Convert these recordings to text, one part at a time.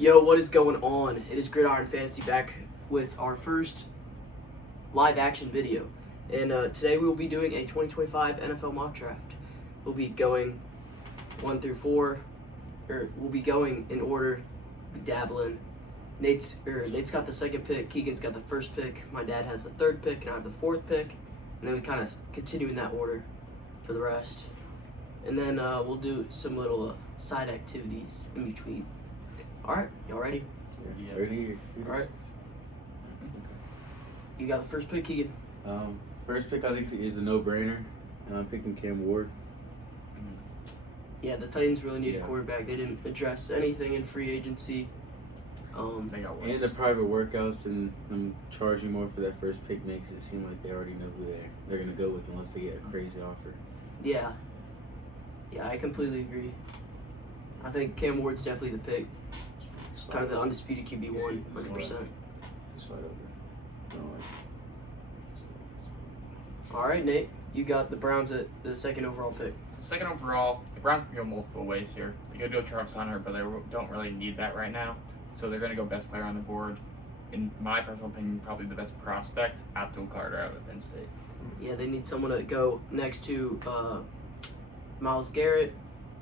Yo, what is going on? It is Gridiron Fantasy back with our first live action video. And today we will be doing a 2025 NFL mock draft. We'll be going 1 through 4, or we'll be going in order, dabbling. Nate's got the second pick, Keegan's got the first pick, my dad has the third pick, and I have the fourth pick. And then we kind of continue in that order for the rest. And then we'll do some little side activities in between. Alright, y'all ready? Yeah. Ready. Alright. You got the first pick, Keegan. First pick I think is a no-brainer, and I'm picking Cam Ward. Yeah, the Titans really need a quarterback. They didn't address anything in free agency. They got worse. And the private workouts and them charging more for that first pick makes it seem like they already know who they're going to go with unless they get a crazy offer. Yeah. Yeah, I completely agree. I think Cam Ward's definitely the pick. Kind of the undisputed QB1, 100%. Slide over. All right, Nate, you got the Browns at the second overall pick. Second overall, the Browns can go multiple ways here. They could go Travis Hunter, but they don't really need that right now. So they're going to go best player on the board. In my personal opinion, probably the best prospect, Abdul Carter out of Penn State. Yeah, they need someone to go next to Myles Garrett.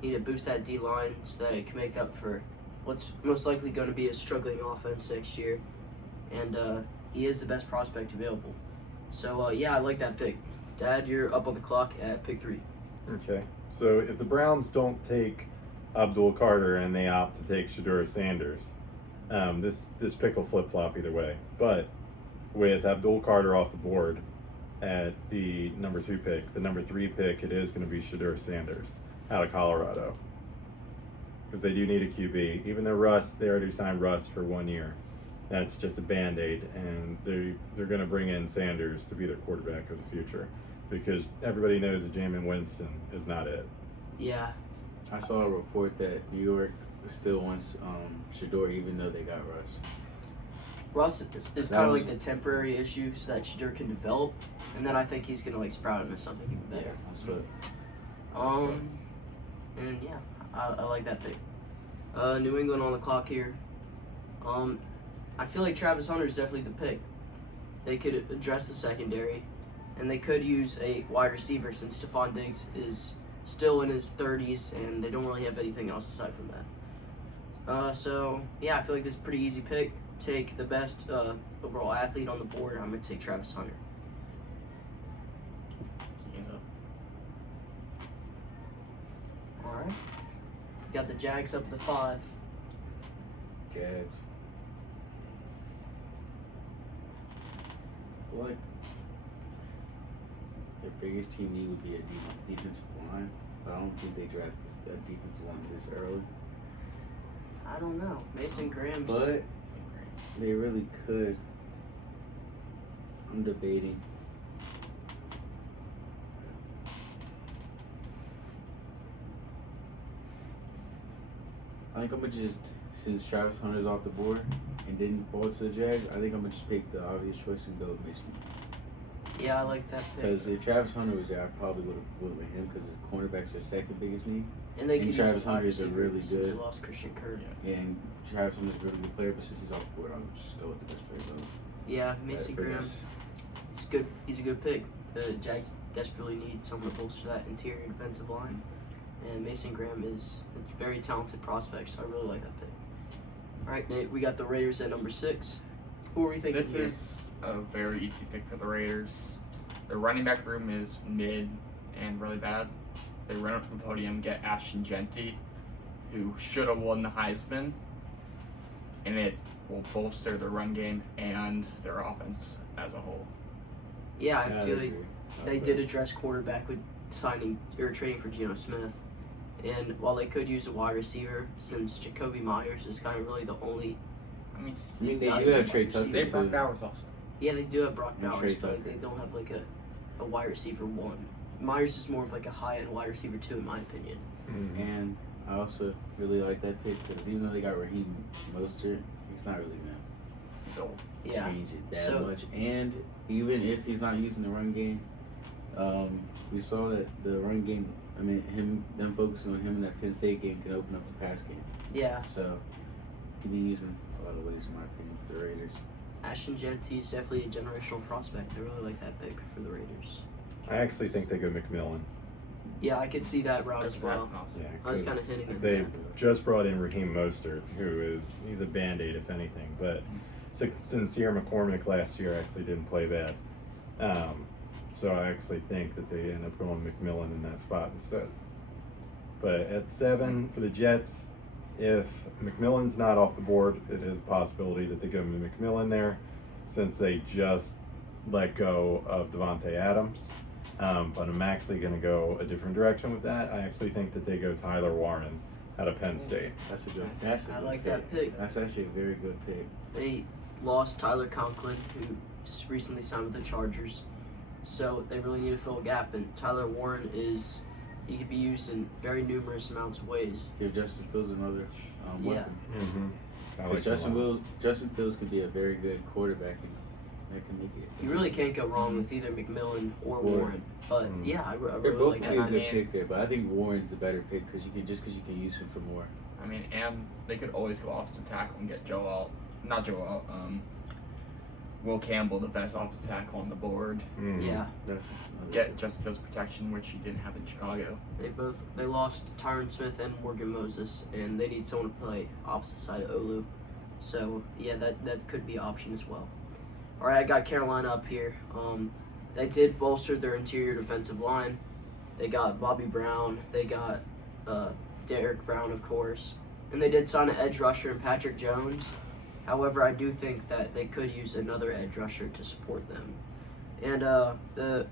Need to boost that D-line so that it can make up for what's most likely going to be a struggling offense next year. And he is the best prospect available. So, yeah, I like that pick. Dad, you're up on the clock at pick 3. Okay. So if the Browns don't take Abdul Carter and they opt to take Shedeur Sanders, this pick will flip-flop either way. But with Abdul Carter off the board at the number 2 pick, the number 3 pick, it is going to be Shedeur Sanders out of Colorado. Because they do need a QB. Even though they already signed Russ for 1 year. That's just a Band-Aid, and they're going to bring in Sanders to be their quarterback of the future. Because everybody knows that Jameis Winston is not it. Yeah. I saw a report that New York still wants Shedeur even though they got Russ. Russ is kind of like the temporary issue so that Shedeur can develop, and then I think he's going to like sprout into something even better. Yeah, that's what. And yeah, I like that pick. New England on the clock here. I feel like Travis Hunter is definitely the pick. They could address the secondary, and they could use a wide receiver since Stephon Diggs is still in his 30s, and they don't really have anything else aside from that. So, yeah, I feel like this is a pretty easy pick. Take the best overall athlete on the board, and I'm going to take Travis Hunter. All right. Got the Jags up at the 5. Jags. I feel like their biggest team need would be a defensive line, but I don't think they draft a defensive line this early. I don't know. Mason Graham's... But they really could. I'm debating. I think I'm going to just, since Travis Hunter's off the board and didn't fall to the Jags, I think I'm going to just pick the obvious choice and go with Mason. Yeah, I like that pick. Because if Travis Hunter was there, I probably would have went with him because his cornerback's their second biggest need. And Travis Hunter is a really since good. They lost Christian Kirk. Yeah, and Travis Hunter's a really good player, but since he's off the board, I'm going to just go with the best player. Yeah, Mason Graham. He's good. He's a good pick. The Jags desperately need someone to bolster that interior defensive line. And Mason Graham is a very talented prospect, so I really like that pick. All right, Nate, we got the Raiders at number 6. Who are we thinking This here? is a very easy pick for the Raiders. Their running back room is mid and really bad. They run up to the podium, get Ashton Genty, who should have won the Heisman, and it will bolster their run game and their offense as a whole. Yeah, I feel like they did address quarterback with signing or trading for Geno Smith. And while they could use a wide receiver, since Jacoby Myers is kind of really the only... I mean, they do have Trey Tucker. They have Brock Bowers also. Yeah, they do have Brock And Bowers, Trey but like, Tucker. they don't have like a wide receiver 1. Myers is more of like a high-end wide receiver 2, in my opinion. Mm-hmm. And I also really like that pick because even though they got Raheem Mostert, he's not really going to change it that much. And even if he's not using the run game, we saw that the run game, them focusing on him in that Penn State game can open up the pass game. Yeah. So Can be used in a lot of ways, in my opinion, for the Raiders. Ashton Genty's definitely a generational prospect. I really like that pick for the Raiders. I actually think they go McMillan. Yeah, I could see that route as well. Yeah, I was 'cause kind of hinting at they that. just brought in Raheem Mostert, he's a band-aid if anything. But Sincere McCormick last year actually didn't play bad. So I actually think that they end up going McMillan in that spot instead. But at 7 for the Jets, if McMillan's not off the board, it is a possibility that they go McMillan there, since they just let go of Devontae Adams. But I'm actually going to go a different direction with that. I actually think that they go Tyler Warren out of Penn State. That's a good. That's a I good like pick. that pick. That's actually a very good pick. They lost Tyler Conklin, who recently signed with the Chargers. So they really need to fill a gap, and Tyler Warren he could be used in very numerous amounts of ways. Give Justin Fields another weapon. Mm-hmm. Because Justin Fields could be a very good quarterback, and that can make it. You really can't go wrong with either McMillan or Warren. But yeah, I They're really both like really that. a good pick there, but I think Warren's the better pick because you can use him for more. I mean, and they could always go offensive tackle and get Will Campbell, the best offensive tackle on the board. Yeah, That's Get Justin Fields protection, which he didn't have in Chicago. they lost Tyron Smith and Morgan Moses, and they need someone to play opposite side of Olu. So yeah, that could be an option as well. All right, I got Carolina up here. They did bolster their interior defensive line. They got Bobby Brown. They got Derek Brown, of course, and they did sign an edge rusher in Patrick Jones. However, I do think that they could use another edge rusher to support them. And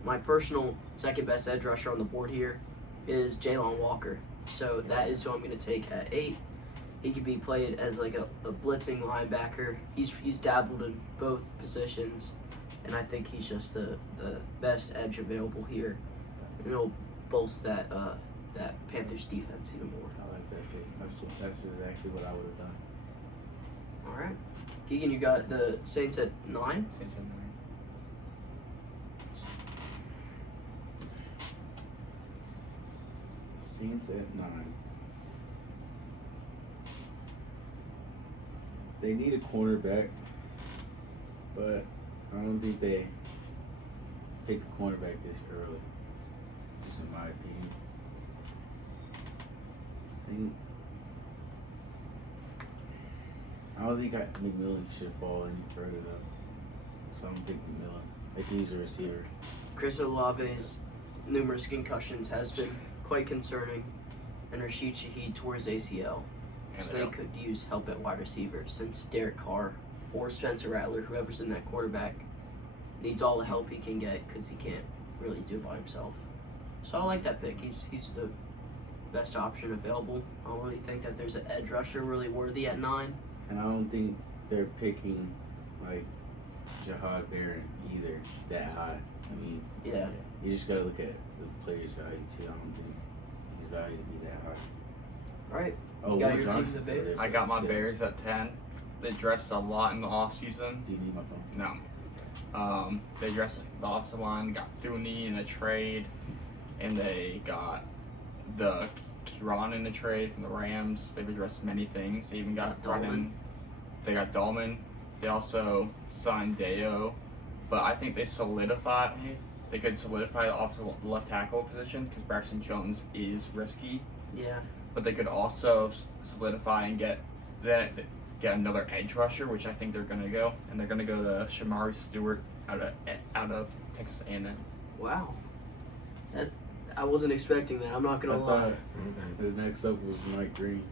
my personal second best edge rusher on the board here is Jalen Walker. So that is who I'm going to take at 8. He could be played as like a blitzing linebacker. He's dabbled in both positions, and I think he's just the best edge available here. And it'll bolster that Panthers defense even more. I like that pick. That's exactly what I would have done. All right, Keegan, you got the Saints at 9. Saints at 9. Saints at 9. They need a cornerback, but I don't think they pick a cornerback this early. Just in my opinion. I don't think McMillan should fall any further though. So I'm picking McMillan. They can use a receiver. Chris Olave's numerous concussions has been quite concerning, and Rashid Shaheed tore his ACL. So they could use help at wide receiver, since Derek Carr or Spencer Rattler, whoever's in that quarterback, needs all the help he can get because he can't really do it by himself. So I like that pick. He's the best option available. I don't really think that there's an edge rusher really worthy at 9. And I don't think they're picking like Jahad Barron either that high. I mean, Yeah. you just gotta look at the player's value too. I don't think he's valued to be that high. All right. Oh, You got Will your team Johnson's to still pick? there. I got my Still. Bears at 10. They dressed a lot in the offseason. Do you need my phone? No. They dressed the offensive line, got Thuney in a trade, and they got the Kieran in the trade from the Rams. They've addressed many things. They even got Dahlman. They got Dahlman. They also signed Deo, but I think they could solidify the offensive left tackle position because Braxton Jones is risky. Yeah. But they could also solidify and get another edge rusher, which I think they're gonna go, and they're gonna go to Shamari Stewart out of Texas A&M. Wow. I wasn't expecting that. I'm not I gonna lie. thought the next up was Mike Green.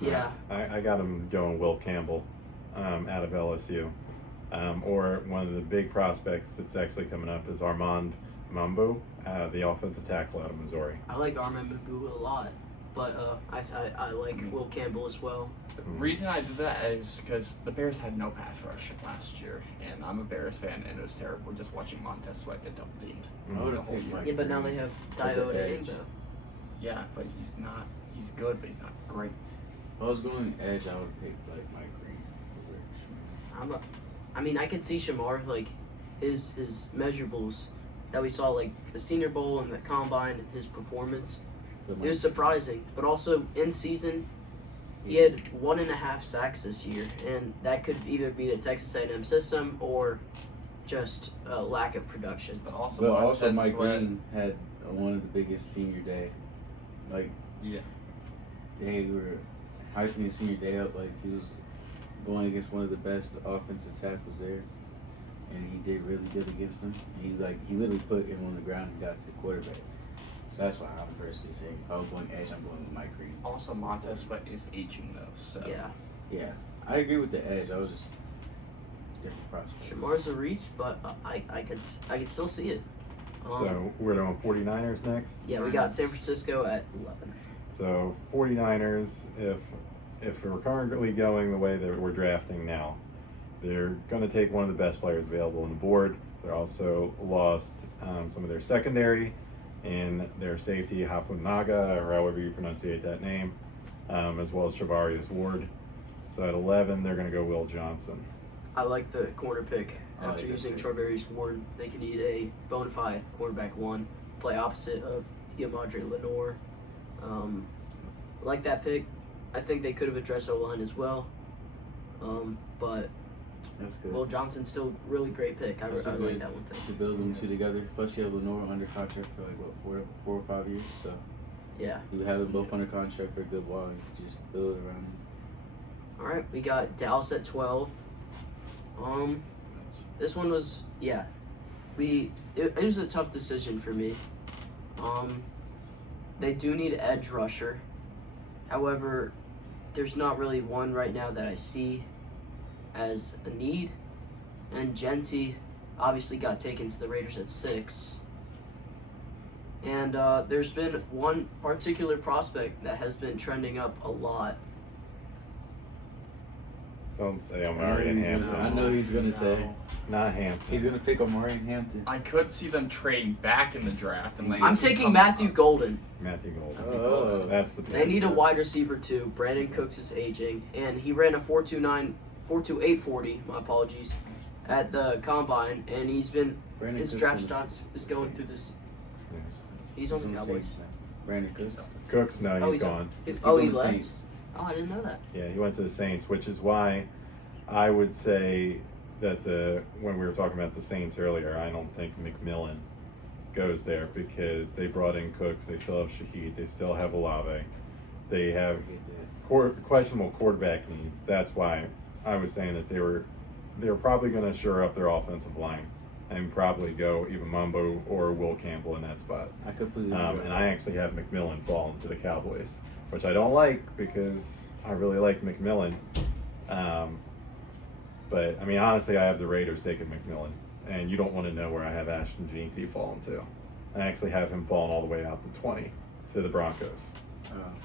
Yeah. I got him going Will Campbell out of LSU. Or one of the big prospects that's actually coming up is Armand Mambu, the offensive tackle out of Missouri. I like Armand Mabu a lot, but I like Will Campbell as well. The reason I did that is because the Bears had no pass rush last year, and I'm a Bears fan, and it was terrible just watching Montez Sweat get double teamed. I would The have whole picked year. Mike Yeah, but now Green they have as an Dio edge. Angbo. Yeah, but he's not. He's good, but he's not great. If I was going edge, I would have picked like Mike Green. I mean, I can see Shamar, like his measurables that we saw, like the Senior Bowl and the Combine, and his performance. But It was surprising, but also in season, He had 1.5 sacks this year, and that could either be the Texas A&M system or just a lack of production. But also, But also Montez Mike Sweat- Green had one of the biggest senior day. Like, Yeah. they were hyping his senior day up like he was going against one of the best offensive tackles there. And he did really good against them. He literally put him on the ground and got to the quarterback. So that's why I'm personally saying if I was going edge, I'm going with Mike Green. Also, Montez Sweat is aging though, so Yeah. Yeah, I agree with the edge. I was just different prospect. Shamar's a reach, but I could still see it. So we're doing 49ers next. Yeah, we got San Francisco at 11. So 49ers, if we're currently going the way that we're drafting now, they're going to take one of the best players available on the board. They're also lost some of their secondary and their safety, Hafunaga, or however you pronunciate that name, as well as Travarius Ward. So at 11, they're going to go Will Johnson. I like the corner pick. I After like using that Travarius Ward, they can need a bona fide quarterback one, play opposite of Diamadre Lenore. I like that pick. I think they could have addressed O-line as well. But That's good. Will Johnson's still really great pick. I That's like a good- that one pick. To build them two together. Plus, you have Lenore under contract for like what, four or 5 years. So Yeah. you have them both under contract for a good while, and you can just build around them. All right, we got Dallas at 12. This one was it was a tough decision for me. They do need edge rusher. However, there's not really one right now that I see as a need. And Genty obviously got taken to the Raiders at 6. And there's been one particular prospect that has been trending up a lot. Don't say Omari and Hampton. I know he's gonna say. Not Hampton. He's gonna pick Omari and Hampton. I could see them trading back in the draft and I'm taking Matthew Golden. Matthew Golden. Oh. That's the They need a wide receiver too. Brandon Cooks is aging, and he ran a 4.28 40. My apologies, at the combine, and he's been Brandon his Cooks draft on the stock is going through this. Yes. He's on the Saints Cowboys. now. Brandon Cooks. Cooks, no, Oh, he's gone. He's Oh, on he the left. Saints. Oh, I didn't know that. Yeah, he went to the Saints, which is why I would say that when we were talking about the Saints earlier, I don't think McMillan goes there because they brought in Cooks, they still have Shaheed, they still have Olave, they have questionable quarterback needs. That's why I was saying that they were probably going to shore up their offensive line and probably go even Mumbo or Will Campbell in that spot. I completely agree. And I actually have McMillan falling to the Cowboys, which I don't like because I really like McMillan. But, I mean, honestly, I have the Raiders taking McMillan, and you don't want to know where I have Ashton Jeanty falling to. I actually have him falling all the way out to 20 to the Broncos.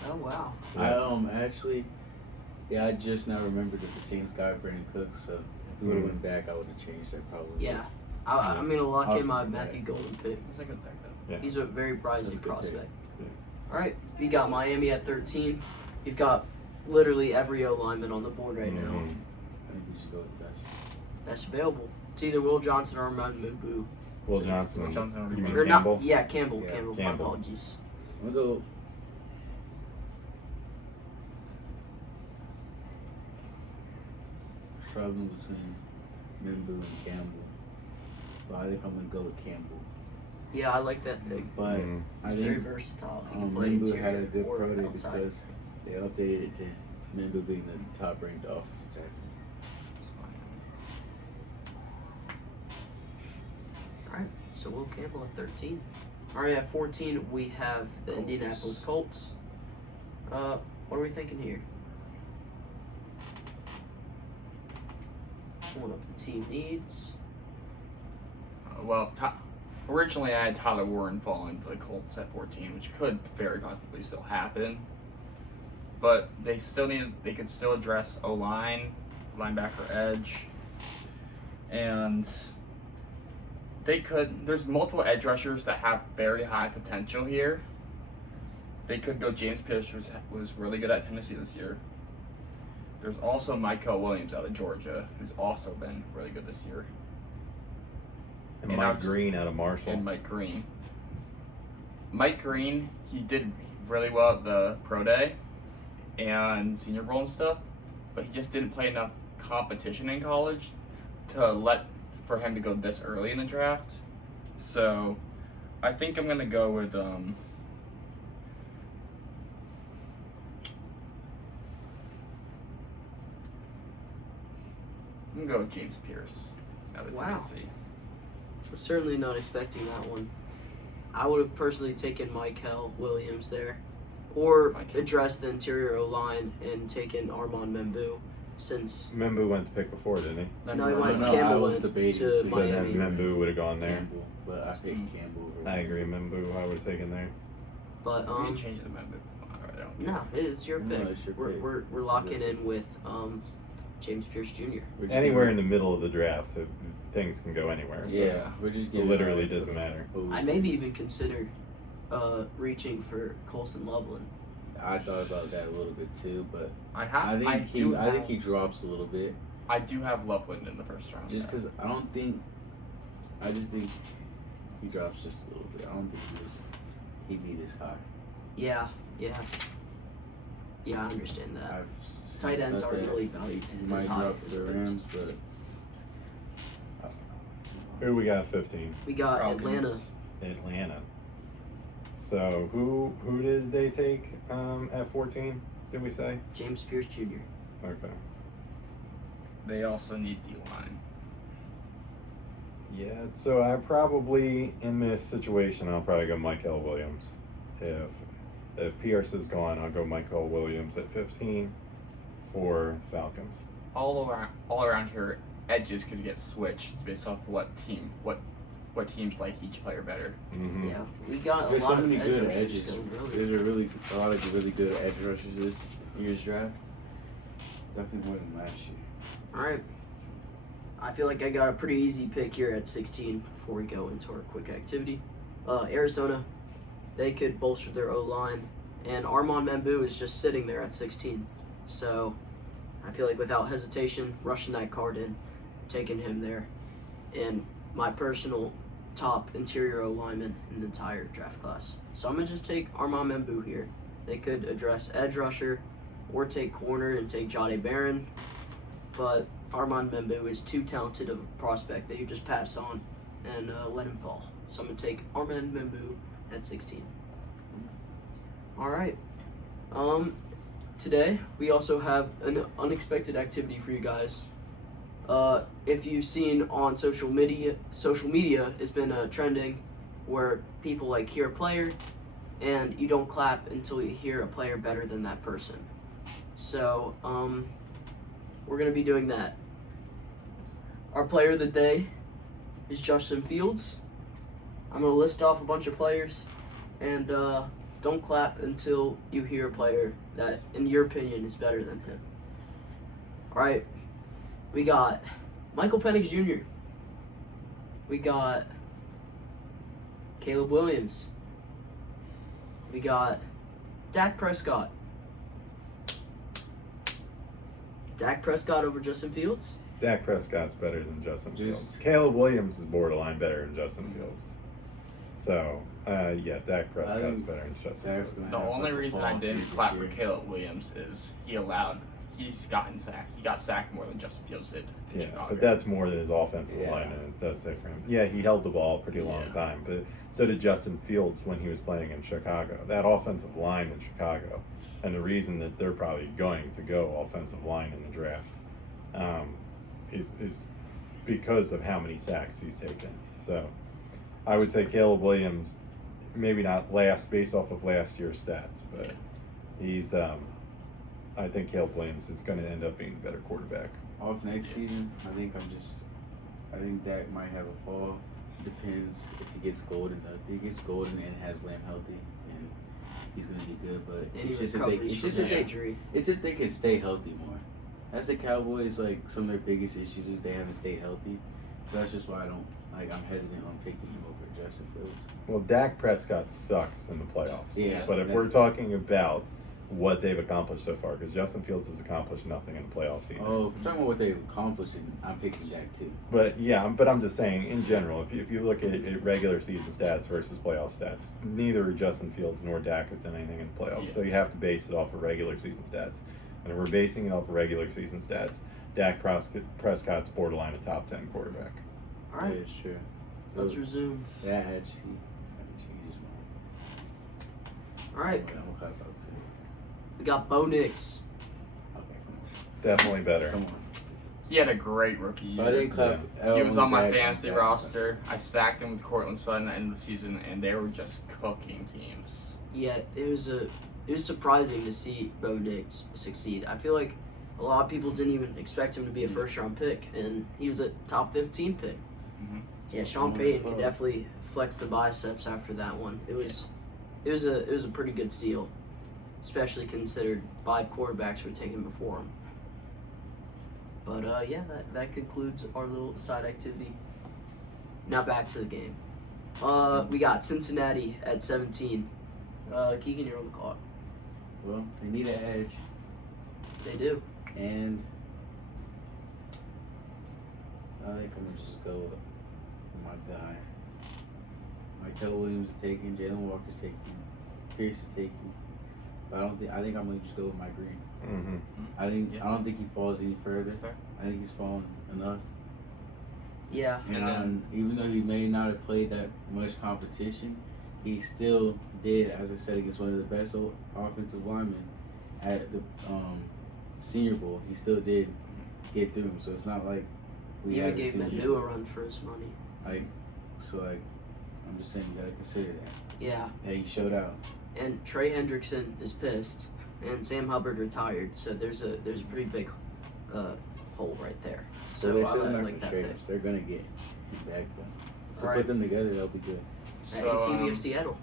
Oh wow. I just now remembered that the Saints got Brandon Cooks, so if we would have went back, I would have changed that probably. Yeah. I'm gonna lock in my I'll- Matthew Golden pick. He's a good pick though. Yeah. He's a very That's rising a good prospect. pick. All right, we got Miami at 13. You've got literally every O lineman on the board right now. Mhm. I think we should go with best. That's available. It's either Will Johnson or Armand Mubu. Will Will Johnson. Johnson or You mean Or Campbell? not? Yeah, Campbell. Yeah, Campbell. My Campbell. apologies. I'm gonna go. Struggling between Mimbu and Campbell, but I think I'm gonna go with Campbell. Yeah, I like that pick. But Mhm. I He's very think versatile. He can play Mimbu interior had a good or pro day outside. because they updated it to Mimbu being the top ranked offensive tackle. All right, so Will Campbell at 13. All right, at 14 we have the Colts. Indianapolis Colts. What are we thinking here? Pulling up the team needs. Originally I had Tyler Warren falling to the Colts at 14, which could very possibly still happen. But they could still address O-line, linebacker, edge, and there's multiple edge rushers that have very high potential here. They could go James Pierce, who was really good at Tennessee this year. There's also Michael Williams out of Georgia, who's also been really good this year. And And Mike I've- Green out of Marshall. And Mike Green. Mike Green, he did really well at the pro day, and Senior Bowl and stuff, but he just didn't play enough competition in college for him to go this early in the draft. So I think I'm gonna go with I'm gonna go with James Pierce out of Tennessee. Certainly not expecting that one. I would have personally taken Michael Williams there, or addressed the interior O-line and taken Armand Membu, since Membu went to pick before, didn't he? No, he went. I Campbell was went debating to too. So then Miami. Membu would have gone there. Campbell, but I picked Campbell. I agree, Membu I would have taken there. But We can change the Membu. I don't care. no, it's your No, pick. it's your pick. We're locking in with James Pierce Jr. Anywhere in the middle of the draft, things can go anywhere. So Yeah, we're just it getting literally doesn't matter. I'd maybe even consider reaching for Colson Loveland. I thought about that a little bit too, but I think he drops a little bit. I do have Loveland in the first round. Just because I just think he drops just a little bit. I don't think he'd be this high. Yeah, I understand that. Tight ends aren't really valued He as might high drop as to the Rams, but Who we got 15? We got Falcons. Atlanta. So who did they take at 14? Did we say? James Pierce Jr. Okay. They also need D-line. Yeah, so I probably in this situation I'll probably go Michael Williams. If Pierce is gone, I'll go Michael Williams at 15 for Falcons. All around here, edges could get switched based off what teams like each player better. Mm-hmm. Yeah, we got there's a so lot many of good edge edges. rushers going early. There's a lot of really good edge rushers this year's draft. Definitely more than last year. All right. I feel like I got a pretty easy pick here at 16 before we go into our quick activity. Arizona, they could bolster their O-line, and Armand Membu is just sitting there at 16. So I feel like without hesitation, rushing that card in, taking him there, and my personal top interior O-lineman in the entire draft class. So I'm going to just take Armand Membu here. They could address edge rusher or take corner and take Jade Barron, but Armand Membu is too talented of a prospect that you just pass on and let him fall. So I'm going to take Armand Membu at 16. All right. Today, we also have an unexpected activity for you guys. If you've seen on social media, it's been trending where people like hear a player and you don't clap until you hear a player better than that person. So, we're going to be doing that. Our player of the day is Justin Fields. I'm going to list off a bunch of players, and don't clap until you hear a player that, in your opinion, is better than him. All right. We got Michael Penix Jr. We got Caleb Williams. We got Dak Prescott. Dak Prescott over Justin Fields. Dak Prescott's better than Justin Fields. Caleb Williams is borderline better than Justin Fields. So, yeah, Dak Prescott's better than Justin Fields. The only reason I didn't clap for Caleb Williams is he's gotten sacked. He got sacked more than Justin Fields did in Chicago. But that's more than his offensive line, and it does say for him. Yeah, he held the ball a pretty long time, but so did Justin Fields when he was playing in Chicago. That offensive line in Chicago, and the reason that they're probably going to go offensive line in the draft is because of how many sacks he's taken. So I would say Caleb Williams, maybe not based off of last year's stats, but he's I think Caleb Williams is going to end up being a better quarterback. Off next season, I think Dak might have a fall. Depends if he gets golden. If he gets golden and has Lamb healthy, and he's going to be good. But it's if they can stay healthy more. As the Cowboys, like some of their biggest issues is they haven't stayed healthy. So that's just why I'm hesitant on picking him over Justin Fields. Well, Dak Prescott sucks in the playoffs. Yeah, but if we're talking about what they've accomplished so far, because Justin Fields has accomplished nothing in the playoffs either. Oh, if we're talking about what they've accomplished, I'm picking Dak too. But yeah, I'm just saying in general, if you look at regular season stats versus playoff stats, neither Justin Fields nor Dak has done anything in the playoffs. Yeah. So you have to base it off of regular season stats. And if we're basing it off of regular season stats, Dak Prescott's borderline a top 10 quarterback. All right, Yeah, it's true. let's resume. That actually changes my. All right, I'm gonna cut out too. we got Bo Nix. Okay, Definitely better. come on. He had a great rookie year. I didn't clap. He was on my Dak- fantasy Dak- roster. I stacked him with Cortland Sutton at the end of the season, and they were just cooking teams. Yeah, it was surprising to see Bo Nix succeed. I feel like a lot of people didn't even expect him to be a first round pick, and he was a top 15 pick. Mhm. Yeah, Sean Oh, Payton wow. could definitely flex the biceps after that one. It was a pretty good steal, especially considered 5 quarterbacks were taken before him. But yeah, that concludes our little side activity. Now back to the game. We got Cincinnati at 17. Keegan, you're on the clock. Well, they need an edge, They do. and I think I'm gonna just go with my guy. Michael Williams is taken, Jalen Walker's taken, Pierce is taken. But I think I'm gonna just go with Mike Green. Mm-hmm. I don't think he falls any further. That's fair. I think he's fallen enough. Yeah. And even though he may not have played that much competition, he still did, as I said, against one of the best offensive linemen at the Senior Bowl. He still did get through him. So it's not like we Even haven't gave seen Manu a run for his money. I'm just saying you gotta consider that. Yeah. Yeah, he showed out. And Trey Hendrickson is pissed, and Sam Hubbard retired. So there's a pretty big hole right there. So they I said they're not like gonna that trade pick. us. They're gonna get back though. So Alright. put them together, they'll be good. So, ATV of Seattle.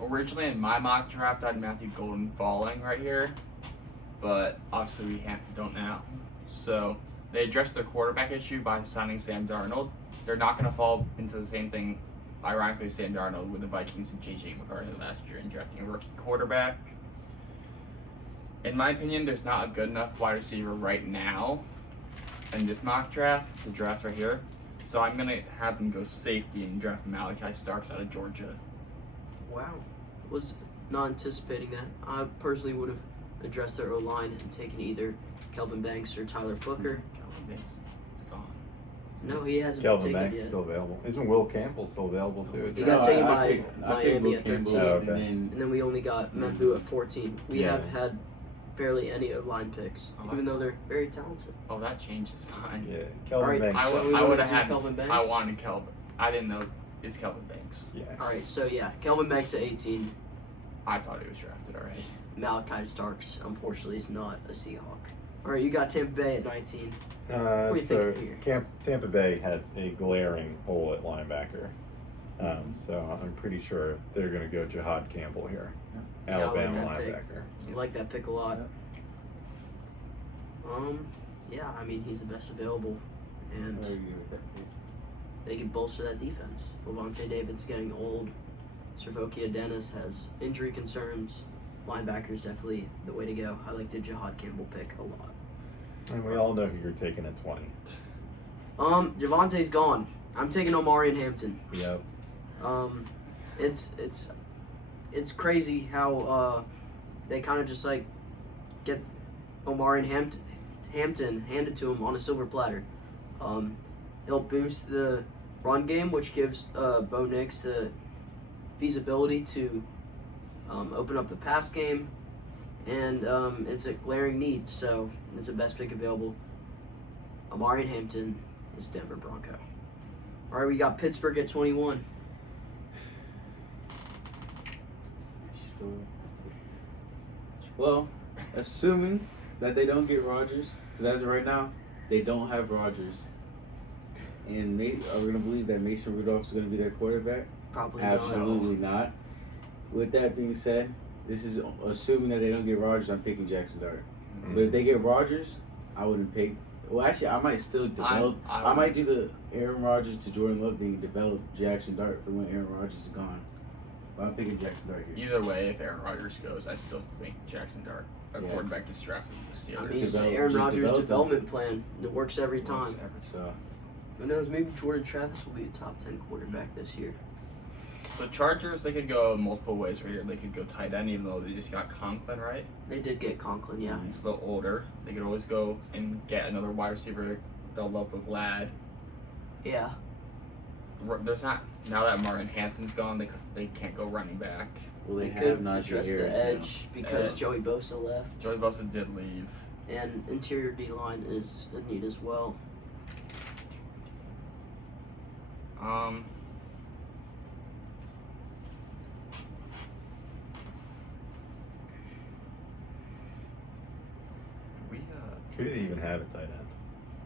originally in my mock draft, I had Matthew Golden falling right here, but obviously we don't now. So they addressed the quarterback issue by signing Sam Darnold. They're not going to fall into the same thing, ironically, Sam Darnold with the Vikings and J.J. McCarthy last year in drafting a rookie quarterback. In my opinion, there's not a good enough wide receiver right now in this mock draft, the draft right here. So I'm going to have them go safety and draft Malachi Starks out of Georgia. Wow. Was not anticipating that. I personally would have addressed their O-line and taken either Kelvin Banks or Tyler Booker. Calvin Banks is gone. No, he hasn't Kelvin been taken Banks is yet. still available. Isn't Will Campbell still available too? He got taken by I picked Miami Will at Campbell, 13. Oh, okay. and And then we only got Membu at 14. We Yeah. have had barely any O-line picks, Oh, even though they're very talented. Oh, that changes mine. Yeah, Kelvin Alright, Banks. I So we would wanna have do had. Kelvin Banks? I wanted Kelvin. I didn't know it's Kelvin Banks. Yeah. All right, so yeah, Kelvin Banks at 18. I thought he was drafted already. Malachi Starks, unfortunately, is not a Seahawk. All right, you got Tampa Bay at 19. What do you So think here? Tampa Bay has a glaring hole at linebacker. So I'm pretty sure they're going to go Jahad Campbell here, Yeah, I like Alabama that pick. linebacker. I like that pick a lot. Yeah, I mean, he's the best available, and they can bolster that defense. Levante David's getting old. Servokia Dennis has injury concerns. Linebacker's definitely the way to go. I like the Jahad Campbell pick a lot. And we all know who you're taking at 20. Javante's gone. I'm taking Omari and Hampton. Yep. It's crazy how they kind of just like get Omari and Hampton handed to him on a silver platter. He'll boost the run game, which gives Bo Nix the feasibility to open up the pass game, and it's a glaring need, so it's the best pick available. Omari and Hampton is Denver Bronco. All right, we got Pittsburgh at 21. Well, assuming that they don't get Rodgers, because as of right now, they don't have Rodgers. And are we going to believe that Mason Rudolph is going to be their quarterback? Probably Absolutely not. With that being said, this is assuming that they don't get Rodgers, I'm picking Jackson Dart. Mm-hmm. But if they get Rodgers, I wouldn't pick. Well, actually, I might still develop. I might do the Aaron Rodgers to Jordan Love thing and develop Jackson Dart for when Aaron Rodgers is gone. I'm picking Jackson Dart here. Either way, if Aaron Rodgers goes, I still think Jackson Dart, a quarterback, gets drafted to the I Steelers. mean, Develop- Aaron just Rodgers' develop him. development plan, it works every time. So Who knows, maybe Jordan Travis will be a top 10 quarterback this year. So Chargers, they could go multiple ways right here. They could go tight end, even though they just got Conklin, right? They did get Conklin, yeah. He's a little older. They could always go and get another wide receiver. They'll up with Ladd. Yeah. There's not, now that Martin Hampton's gone, they can't go running back. well, they They have could Najee address Harris the edge because Uh, Joey Bosa left. Joey Bosa did leave. And interior D-line is a need as well. Who do they even have at tight end?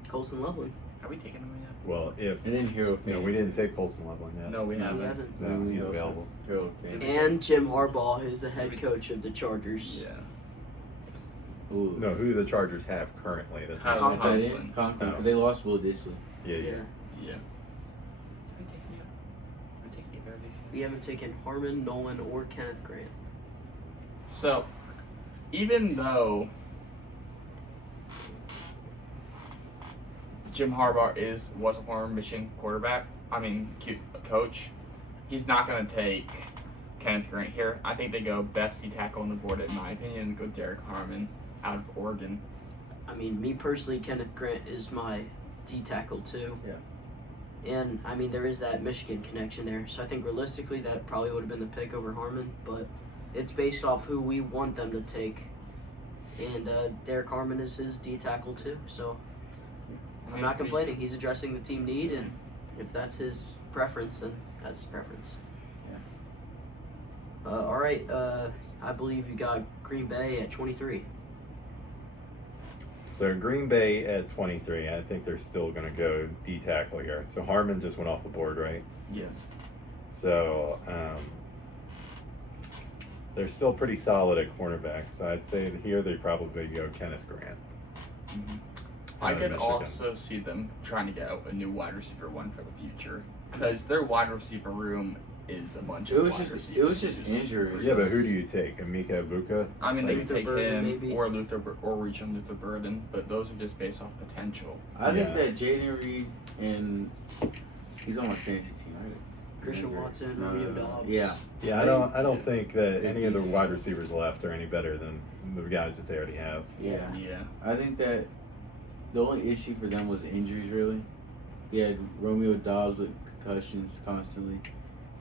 Colson Loveland. Have we taken him yet? Well, if And then Hero no, Fan. we didn't take Colson Loveland yet. No, we No, haven't. we haven't. No, he's also available. Hero Fan. And Jim Harbaugh, who's the head coach of the Chargers. Yeah. Ooh. No, who the Chargers have currently? That's Tyler Conklin. Tight Conklin. end? Conklin, Oh. because they lost Will Disley. yeah. Yeah. Have we taken yet? Have we taken either of these yet? We haven't taken Harmon, Nolan, or Kenneth Grant. So, even though Jim Harbaugh was a former Michigan coach, he's not going to take Kenneth Grant here. I think they go best D tackle on the board, in my opinion, and go Derek Harmon out of Oregon. I mean, me personally, Kenneth Grant is my D tackle too. Yeah. And I mean, there is that Michigan connection there. So I think realistically, that probably would have been the pick over Harmon. But it's based off who we want them to take. And Derek Harmon is his D tackle too. So I'm not complaining. He's addressing the team need, and if that's his preference, then that's his preference. Yeah. All right. I believe you got Green Bay at 23. So Green Bay at 23, I think they're still going to go D tackle here. So Harmon just went off the board, right? Yes. So they're still pretty solid at cornerback. So I'd say here they probably go Kenneth Grant. I out of could Michigan. also see them trying to get a new wide receiver one for the future, because their wide receiver room is a bunch It of was wide just receivers. injuries. Yeah, but who do you take? Amika Ibuka? I mean, they Luther could take Burden, him maybe. or Luther Burden, but those are just based off potential. I think Yeah. that Jaden Reed and he's on my fantasy team, right? Christian Remember? Watson, Romeo Dobbs. Yeah. Yeah, I don't think that They're any of the decent. wide receivers left are any better than the guys that they already have. Yeah. Yeah. I think that the only issue for them was injuries, really. He had Romeo Dobbs with concussions constantly.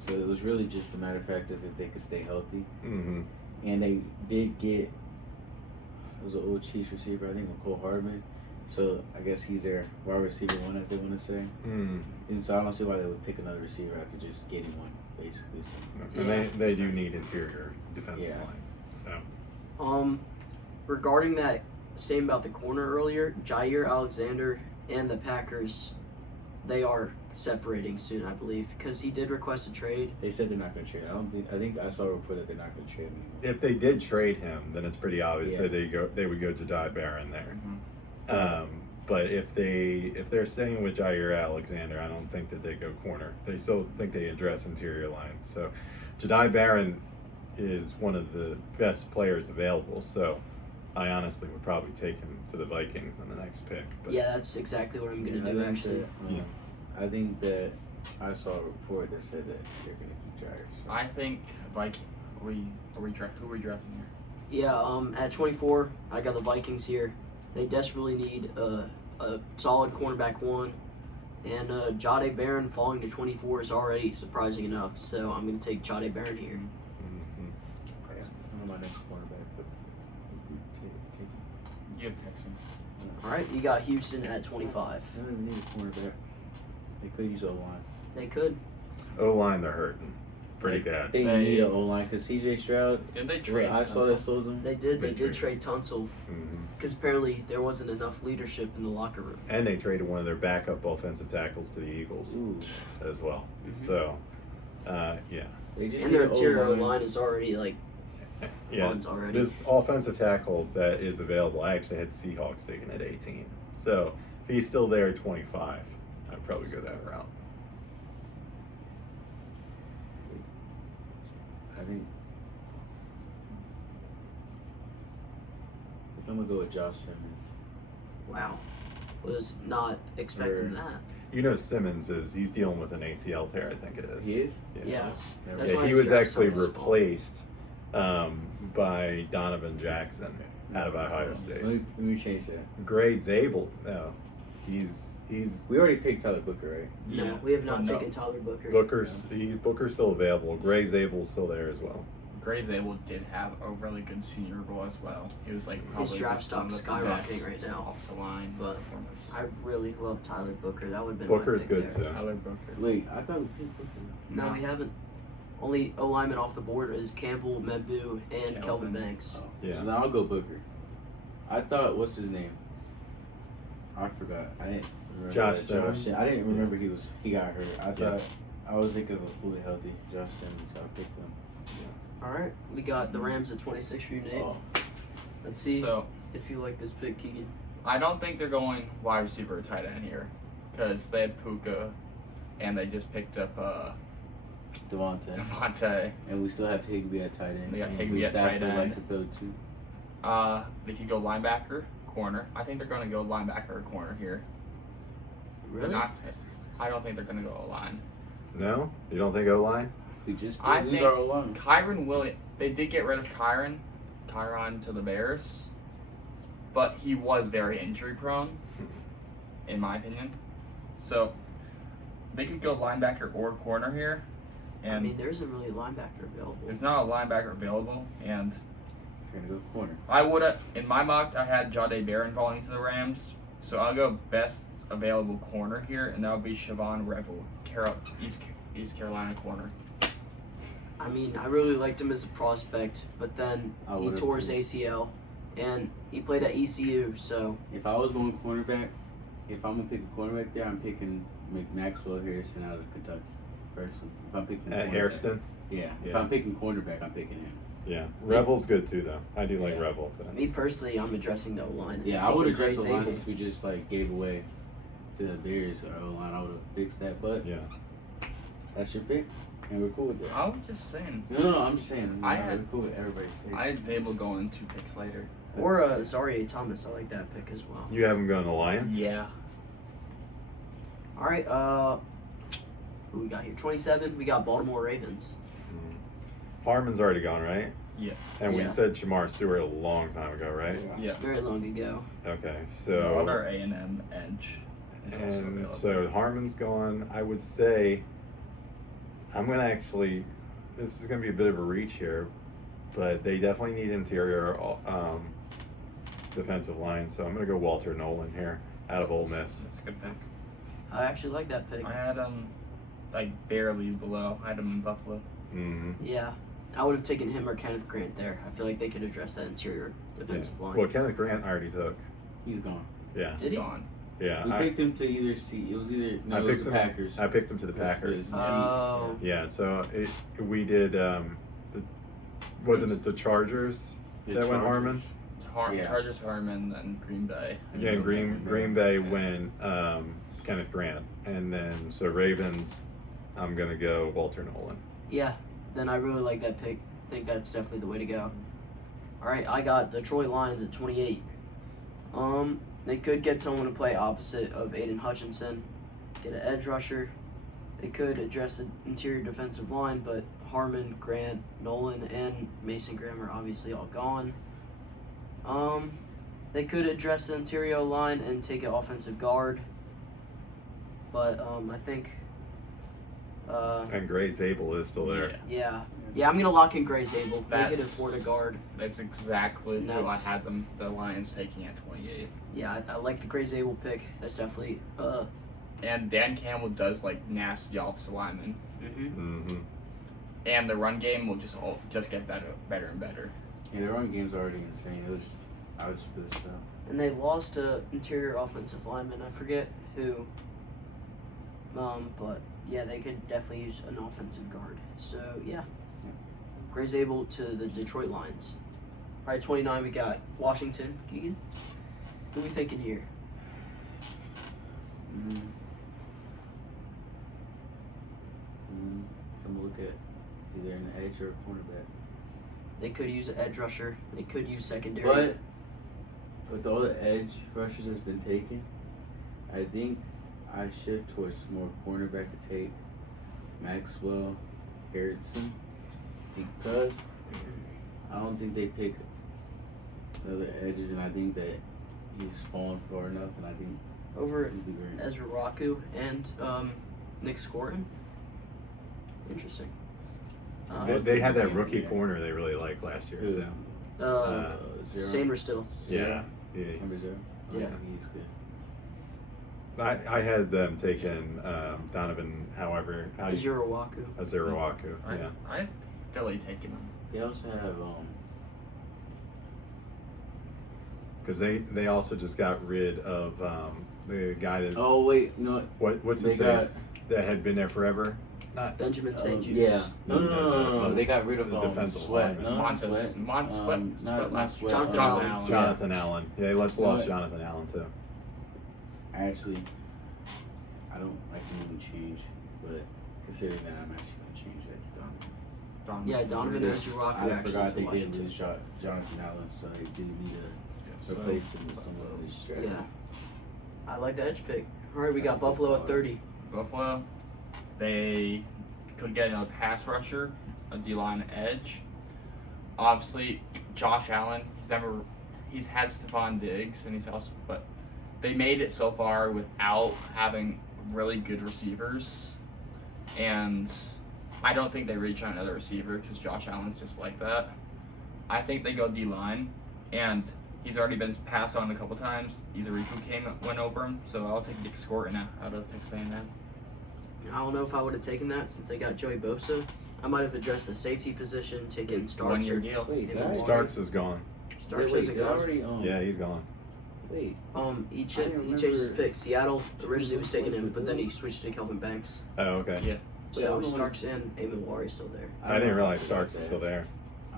So it was really just a matter of fact of if they could stay healthy. Mm-hmm. And they did get, it was an old Chiefs receiver, I think, Cole Hardman. So I guess he's their wide receiver one, as they want to say. Mm. And so I don't see why they would pick another receiver after just getting one, basically. So, And they do need interior defensive Yeah. line. So Regarding that statement about the corner earlier, Jair Alexander and the Packers, they are separating soon, I believe, because he did request a trade. they said they're not going to trade. I think I saw a report that they're not going to trade him anymore. if they did trade him, then it's pretty obvious Yeah. that they would go Jedi Barron there. Mm-hmm. But if they're staying with Jair Alexander, I don't think that they go corner. They still think they address interior line. So Jedi Barron is one of the best players available. So I honestly would probably take him to the Vikings in the next pick. But Yeah, that's exactly what I'm going to I do, think actually. that, Yeah. I think that I saw a report that said that they're going to keep Jair. So. I think who are we drafting here? Yeah, at 24, I got the Vikings here. They desperately need a solid cornerback one. And Jade Barron falling to 24 is already surprising enough. So I'm going to take Jade Barron here. Mhm. I don't know my next cornerback, but take You have Texans. it. All right, you got Houston at 25. They don't even need a cornerback. They could use O-line. They could. O-line, they're hurting pretty bad. They need an O-line because C.J. Stroud, Did they trade? I saw that sold them. They did They trade Tunsil Mhm. because apparently there wasn't enough leadership in the locker room. And they traded one of their backup offensive tackles to the Eagles Ooh. as well. Mhm. So, yeah. They just And need their an interior O-line. line is already like Yeah, funds already. this offensive tackle that is available, I actually had the Seahawks taken at 18. So if he's still there at 25, I'd probably go that route. think I'm gonna go with Josh Simmons. Wow. Was not expecting that. You know, he's dealing with an ACL tear, I think it is. He is? Yeah. That's Yeah, why he his was draft actually stock was small. replaced by Donovan Jackson out of Ohio State. Let me change that. Gray Zabel, no. He's We already picked Tyler Booker, right? No, Yeah. we have not No. taken Tyler Booker. Booker's still available. Gray Zabel's still there as well. Gray Zabel did have a really good senior bowl as well. He was like probably draft one of stock's the skyrocketing best right now. off the line But performers. I really love Tyler Booker. That would have been Booker's my pick good there. too. Tyler Booker. Wait, I thought we picked Booker. No, we haven't. Only O lineman off the board is Campbell, Mebu, and Kelvin Kelvin. Banks. Oh. Yeah. So now I'll go Booker. I thought, what's his name? I forgot. I didn't remember. Josh that. Simmons? I didn't remember he got hurt. I Yeah. thought I was thinking of a fully healthy Josh Simmons, so I picked him. All right, we got the Rams at 26 for you, Nate. Oh. Let's see So if you like this pick, Keegan. I don't think they're going wide receiver or tight end here because they had Puka and they just picked up Devontae. Devontae. And we still have Higbee at tight end. They got who Higbee at tight Stafford end. likes to throw too. They could go linebacker, corner. I think they're going to go linebacker or corner here. Really? They're not. I don't think they're going to go a line. No? You don't think O-line? We just I did lose think our line. Kyron Williams. They did get rid of Kyron to the Bears, but he was very injury prone, in my opinion. So they could go linebacker or corner here, and I mean, there isn't really a linebacker available. there's not a linebacker available. And We're gonna go corner. I would have in my mock I had Jahdae Barron falling to the Rams, so I'll go best available corner here, and that would be Siobhan Revel, East Carolina corner. I mean, I really liked him as a prospect, but then I he would've tore his too. ACL, and he played at ECU, so If I was going cornerback, if I'm gonna pick a cornerback there, I'm picking Maxwell Harrison out of Kentucky. Personally, if I'm picking At cornerback. Hairston? Yeah. If Yeah. I'm picking cornerback, I'm picking him. Yeah. Revel's good too, though. I do like Yeah. Revel. So. me personally, I'm addressing the O-line. Yeah, I Taking would have Gray addressed the line Zabel. since we just like gave away to the Bears or O-line. I would have fixed that, but Yeah. that's your pick, and we're cool with that. I was just saying. No, I'm just saying. I we're had- cool with everybody's pick. I had Zabel going 2 picks later. Or Zaria Thomas. I like that pick as well. You have him going to Lions? Yeah. All right, who we got here? 27. We got Baltimore Ravens. Harmon's already gone, right? Yeah. And we Yeah. said Shamar Stewart a long time ago, right? Yeah. Very long ago. Okay, No so other A&M edge. is also and available. so Harmon's gone. I would say I'm gonna actually. This is gonna be a bit of a reach here, but they definitely need interior defensive line. So I'm gonna go Walter Nolan here out of Ole Miss. That's a good pick. I actually like that pick. I had him like barely below. I had him in Buffalo. Mm-hmm. Yeah, I would have taken him or Kenneth Grant there. I feel like they could address that interior defensive line. Well, Kenneth Grant I already took. He's gone. Yeah, Did he? Gone. yeah. We picked him to either see. It was either no, I it was picked the him. Packers. I picked him to the It's- Packers. it's- Oh. Yeah, so we did. Wasn't it the Chargers The that went Chargers. Harmon? Yeah. Chargers, Harmon, and Green Bay. Yeah, and Green Bay Okay. went Kenneth Grant, and then so Ravens. I'm gonna go Walter Nolan. Yeah, then I really like that pick. Think that's definitely the way to go. All right, I got Detroit Lions at 28. They could get someone to play opposite of Aiden Hutchinson, get an edge rusher. They could address the interior defensive line, but Harmon, Grant, Nolan, and Mason Graham are obviously all gone. They could address the interior line and take an offensive guard, but I think. And Gray Zabel is still there. Yeah. Yeah, I'm gonna lock in Gray Zabel. They could That's- afford a guard. That's exactly who I That's- had them. The Lions taking at 28. Yeah, I like the Gray Zabel pick. That's definitely And Dan Campbell does like nasty offensive linemen. Mm-hmm. And the run game will just get better and better. Yeah, their run game's already insane. I was just pissed off. And they lost a interior offensive lineman. I forget who. But yeah, they could definitely use an offensive guard. So yeah, Gray Zabel to the Detroit Lions. All right, 29. We got Washington. Keegan, who we thinking here? I'm gonna look at either an edge or a cornerback. They could use an edge rusher. They could use secondary. But with all the edge rushers that's been taken, I think I shift towards more cornerback to take Maxwell, Harrison, because I don't think they pick the other edges, and I think that he's fallen far enough, and I think over he'd be great. Ezra Raku and Nick Scorton. Interesting. They had that rookie corner they really liked last year. Who? So. Samer still. Yeah. Remember Zero? Yeah. He's good. I had them taking Donovan, however. Ezra Raku. Azirawaku, yeah. I've Philly taking him. They also have Because they also just got rid of the guy that. oh wait, you know What's they his face? That had been there forever. Not Benjamin St. Jude. yeah. No. They got rid of The defensive Sweat. lineman. No, Montes. Sweat. Not Sweat. Jonathan Jonathan Allen. Allen. Jonathan Allen. Yeah, they lost What? Jonathan Allen too. Actually, I don't like to even change, but considering that, I'm actually gonna change that to Donovan. Yeah, Donovan Because Ezra Raku I actually forgot they from did Washington. lose Jonathan Allen, so they didn't need to replace him with someone who's strapped. Yeah. I like the edge pick. All right, we got That's a good Buffalo at call. 30. Buffalo, they could get another pass rusher, a D-line edge. Obviously, Josh Allen, he's had Stephon Diggs, and he's also, but they made it so far without having really good receivers, and I don't think they reach on another receiver because Josh Allen's just like that. I think they go D-line, and he's already been passed on a couple times. Izariku went over him, so I'll take Nick Scorton out of Texas A&M. I don't know if I would have taken that since they got Joey Bosa. I might have addressed the safety position, taken Starks. 1 year deal. Wait, Maybe guys, more. Starks is gone. Starks wait, isn't they gone. already Yeah, he's gone. wait. He I changed his remember- pick. Seattle originally was taking him, What's but the then he deal? switched to Kelvin Banks. Oh, okay. Yeah. Wait, So I'm the one- Starks and Amon Wari still there. I didn't realize forgot Starks that. is still there.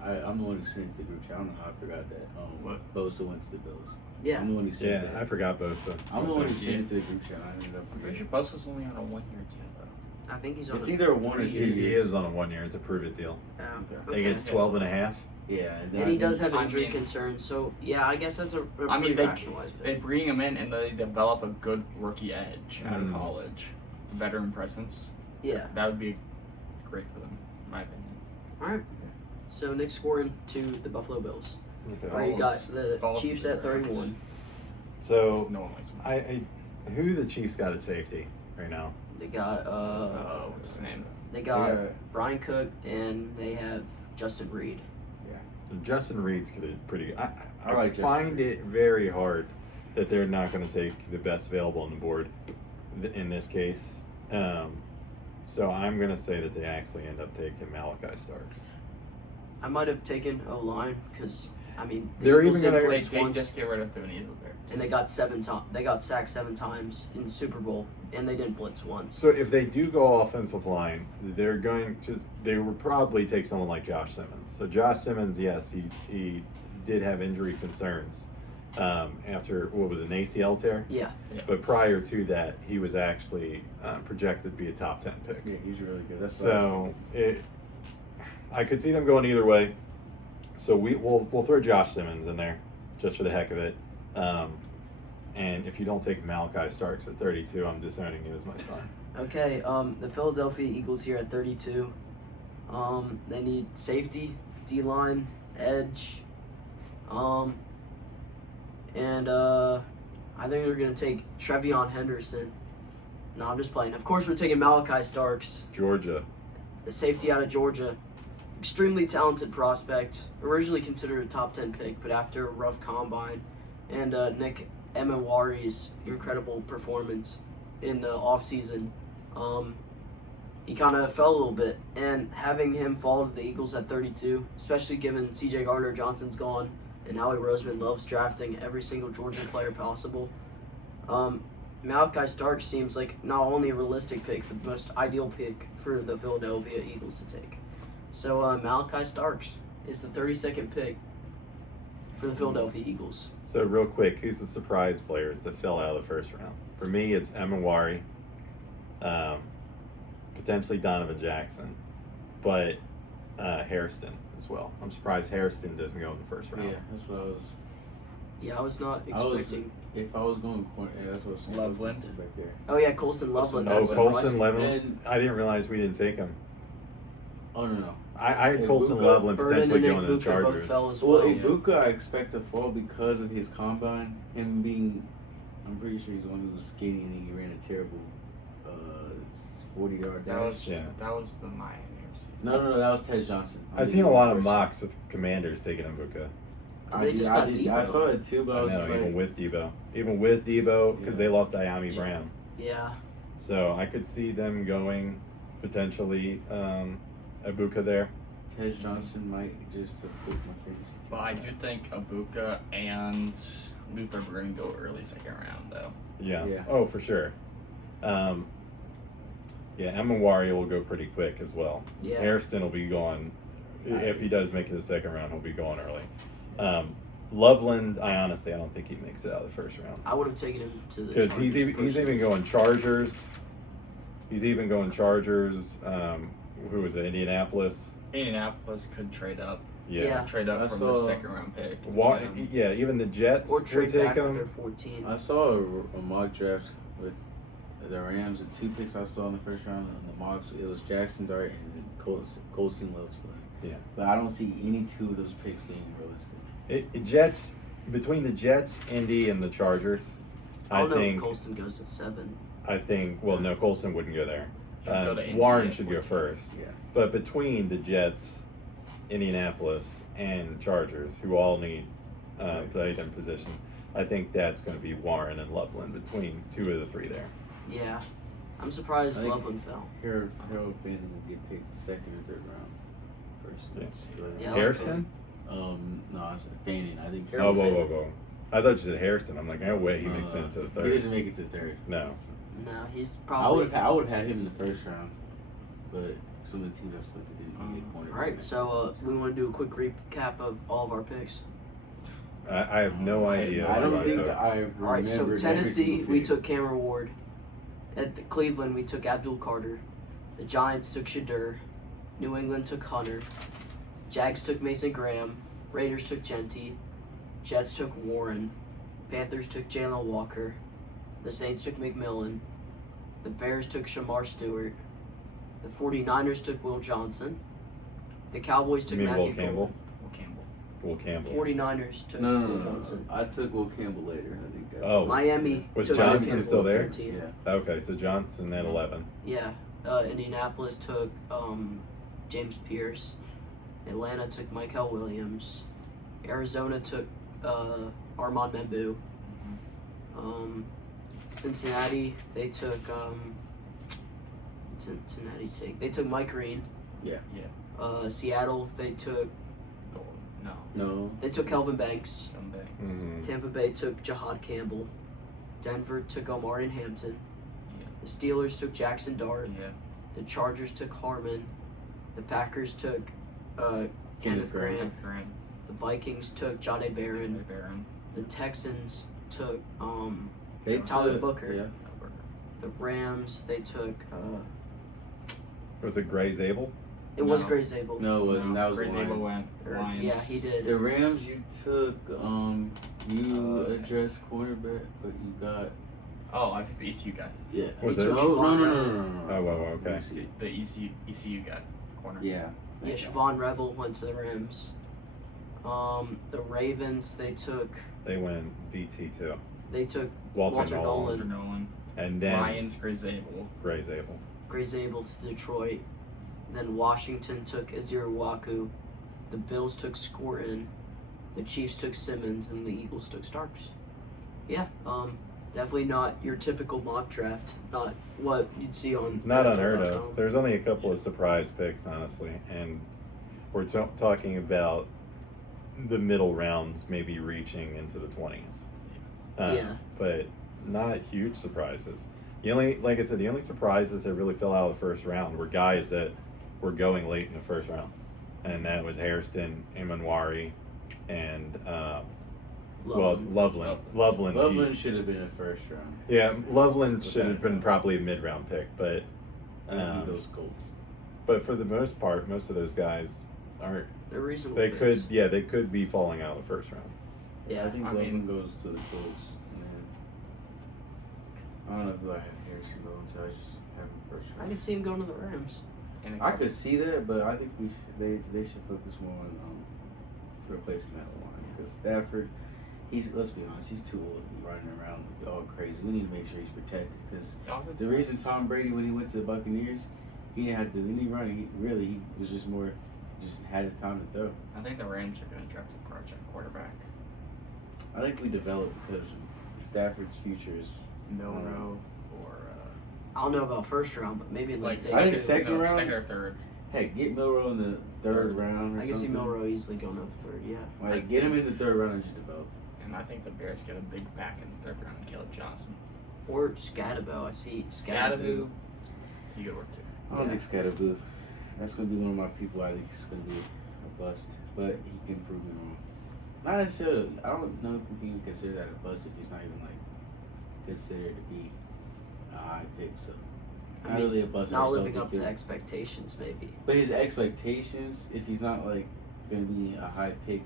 I'm the one who sent it to the group chat. I don't know how I forgot that. What? Bosa went to the Bills. Yeah. I'm the one who sent Yeah, that. I forgot Bosa. I'm the one who Yeah. sent it to the group chat. I ended up I'm pretty forgetting. sure Bosa's only on a 1 year deal, though. I think he's on. It's either a 1 or 2 He years. is on a 1 year. It's a prove it deal. Yeah. Okay. I think it's 12 and a half. Yeah, And he does have I injury mean- concerns, so yeah, I guess that's a I mean, pretty they- rationalized They pick. bring him in and they develop a good rookie edge out of Mm. college. Veteran presence. Yeah. That would be great for them, in my opinion. All right. So Nick Scorton to the Buffalo Bills. Okay. All right, you got Falls- the falls Chiefs to at the 31. So No one likes him. who the Chiefs got at safety right now? They got What's his name? they got Yeah. Brian Cook and they have Justin Reed. Justin Reed's pretty. I like Justin find Reed. it very hard that they're not going to take the best available on the board in this case. So I'm going to say that they actually end up taking Malachi Starks. I might have taken O-line because I mean They're Eagles even did gonna- blitz They once, just get rid of Thune Bears. and they got They got sacked 7 times in Super Bowl, and they didn't blitz once. So if they do go offensive line, they would probably take someone like Josh Simmons. So Josh Simmons, yes, he did have injury concerns after what was it, an ACL tear. Yeah. But prior to that, he was actually projected to be a top 10 pick. Yeah, he's really good. That's what I was So I could see them going either way. So we'll throw Josh Simmons in there just for the heck of it. And if you don't take Malachi Starks at 32, I'm disowning you as my son. Okay. The Philadelphia Eagles here at 32. They need safety, D-line, edge, and I think they're gonna take Trevion Henderson. No, I'm just playing. Of course, we're taking Malachi Starks, Georgia. the safety out of Georgia. Extremely talented prospect. Originally considered a top 10 pick, but after a rough combine and Nick Emewari's incredible performance in the offseason, he kind of fell a little bit. And having him fall to the Eagles at 32, especially given C.J. Gardner-Johnson's gone and Howie Roseman loves drafting every single Georgia player possible, Malachi Starks seems like not only a realistic pick, but the most ideal pick for the Philadelphia Eagles to take. So Malachi Starks is the 32nd pick for the Philadelphia Eagles. So real quick, who's the surprise players that fell out of the first round? For me, it's Emewari, potentially Donovan Jackson, but Hairston as well. I'm surprised Hairston doesn't go in the first round. Yeah, that's what I was. Yeah, I was not expecting. If I was going corner, that's what I was saying. Loveland. Back there. Oh yeah, Colston Loveland. Oh, That's Colston surprising. Loveland. And- I didn't realize we didn't take him. Oh no. I had Ibuka, Colston Loveland Burden potentially and going to the Ibuka Chargers. both fell as Well, well. Ibuka I expect to fall because of his combine. Him being, I'm pretty sure he's the one who was skinny and he ran a terrible 40-yard That dash. was Yeah. that was the Miami receiver. No, that was Ted Johnson. I've seen a lot of mocks with Commanders taking Ibuka. They just got I Debo. saw it too, but I I was know, just even like, with Debo, because Yeah. they lost Diami Yeah. Brown. Yeah. So I could see them going potentially Ibuka there. Ted Johnson might just have put my face. But I do think Ibuka and Luther were going to go early second round, though. Yeah. Yeah. Oh, for sure. Emawari will go pretty quick as well. Yeah. Hairston will be going, if he does make it to the second round, he'll be going early. Loveland, I don't think he makes it out of the first round. I would have taken him to the Because Chargers. he's even going Chargers. He's even going Chargers. Who was it? Indianapolis. Indianapolis could trade up. Yeah. Trade up I from saw- the second round pick. Even the Jets Or would trade take back with him. their 14. I saw a mock draft with the Rams. The two picks I saw in the first round in the mocks, it was Jackson Dart and Colston Loveland. Yeah. But I don't see any two of those picks being realistic. Jets, between the Jets, Indy, and the Chargers, I don't know think. if Colston goes at 7. No, Colston wouldn't go there. He'd go to Indy Warren at should go 14. first. Yeah. But between the Jets, Indianapolis, and Chargers, who all need tight end position, I think that's going to be Warren and Loveland between two of the three there. Yeah. I'm surprised I think- Loveland fell. Harold Finn will get picked second or third round. First. Yeah, I like Hairston? No, I said Fanning. I think. Oh, whoa. I thought you said Hairston. I'm like, no way he makes it to the He third. doesn't make it to third. No. No, he's I probably. would have had him in the first round, but some of the teams I selected didn't need a corner. Alright, so we want to do a quick recap of all of our picks. I have no idea. I don't what think took. I remember. Alright, so every Tennessee, single we pick. took Cameron Ward. At Cleveland, we took Abdul Carter. The Giants took Shadur. New England took Hunter. Jags took Mason Graham. Raiders took Genty. Jets took Warren. Panthers took Jalen Walker. The Saints took McMillan. The Bears took Shamar Stewart. The 49ers took Will Johnson. The Cowboys You took mean Matthew Will Campbell? Campbell. Will Campbell. 49ers took No. Will Johnson. I took Will Campbell later. I think. Oh. Miami Was took Johnson Campbell still at there? 13. Yeah. Okay, so Johnson at 11. Yeah. Indianapolis took James Pierce. Atlanta took Michael Williams. Arizona took Armand Membu. Cincinnati, they took they took Mike Green. Yeah. Seattle, they took No. Kelvin Banks. Someday. Mm-hmm. Tampa Bay took Jahad Campbell. Denver took Omarion Hampton. Yeah. The Steelers took Jackson Dart. Yeah. The Chargers took Harmon. The Packers took Kenneth Grant. Grant. Grant. The Vikings took Jahdae Barron. Barron. The Texans took They Tyler took- Booker. Yeah. The Rams, they took Was it Gray Zabel? it was No. Gray Zabel. No, it wasn't. That was the Grace Abel Lions. went Lions. Yeah, he did. The Rams, you took you addressed cornerback, but you got Oh, I think the ECU guy. yeah. Was He it? took No. Siobhan Oh, well, okay. Let me see. The ECU guy. Corner. Yeah. Yeah, Siobhan Revel went to the Rams. The Ravens, they took They went DT too. Walter Nolan. Nolan. Walter Nolan. And then Lions, Grace Abel. Gray Zabel. Gray Zabel to Detroit. Then Washington took Azir Waku. The Bills took Scourton. The Chiefs took Simmons, and the Eagles took Starks. Yeah, definitely not your typical mock draft. Not what you'd see on. It's not unheard NFL.com. of. There's only a couple of surprise picks, honestly, and we're talking about the middle rounds, maybe reaching into the 20s. Yeah. But not huge surprises. The only surprises that really fell out of the first round were guys that were going late in the first round, and that was Hairston, Emanwari, and Loveland. Loveland should have been a first round. Yeah, Loveland should have been probably a mid-round pick, but And he goes Colts. But for the most part, most of those guys aren't. They're reasonable. They picks. they could be falling out of the first round. Yeah, I think I Loveland mean- goes to the Colts, and then I don't know who I have Harrison going to. I just have him first I round. could see him going to the Rams. And a I couple- could see that, but I think they should focus more on replacing that line because Stafford, let's be honest, he's too old to be running around all crazy. We need to make sure he's protected because the reason Tom Brady when he went to the Buccaneers, he didn't have to do any running. He was just had the time to throw. I think the Rams are going to draft a project quarterback. I think we developed because Stafford's future is Milrow or I don't know about first round, but maybe like late. I think day. second round. second or third. Heck, get Milrow in the third round. Or I can see something. Milrow easily going to the third. Yeah. Like get him in the third round and just develop. And I think the Bears get a big back in the third round, Caleb Johnson. Or Scadabo. I see Scadaboo, he could work too. I don't think Scadaboo. That's gonna be one of my people. I think it's gonna be a bust, but he can prove me wrong. Not necessarily. I don't know if we can consider that a bust if he's not even like considered to be a high pick. So I not mean, really a bust. I Not just don't living think up to he'll- expectations, maybe. But his expectations, if he's not like gonna be a high pick,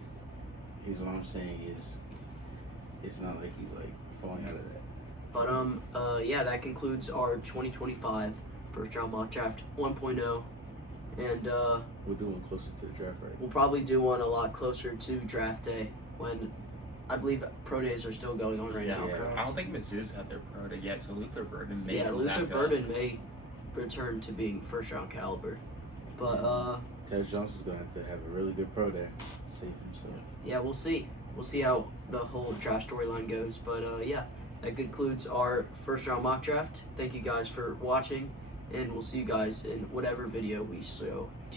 is what I'm saying is it's not like he's like falling out of that. But yeah, that concludes our 2025 first round mock draft 1.0, and We're doing closer to the draft, right? we'll probably do one a lot closer to draft day when I believe pro days are still going on right now. Yeah. correct? I don't think Mizzou's had their pro day yet, so Luther Burden may Yeah, go Luther back up. Burden may return to being first round caliber, but Ted Johnson's gonna have to have a really good pro day to save himself. yeah, we'll see. We'll see how the whole draft storyline goes. But yeah, that concludes our first round mock draft. Thank you guys for watching, and we'll see you guys in whatever video we show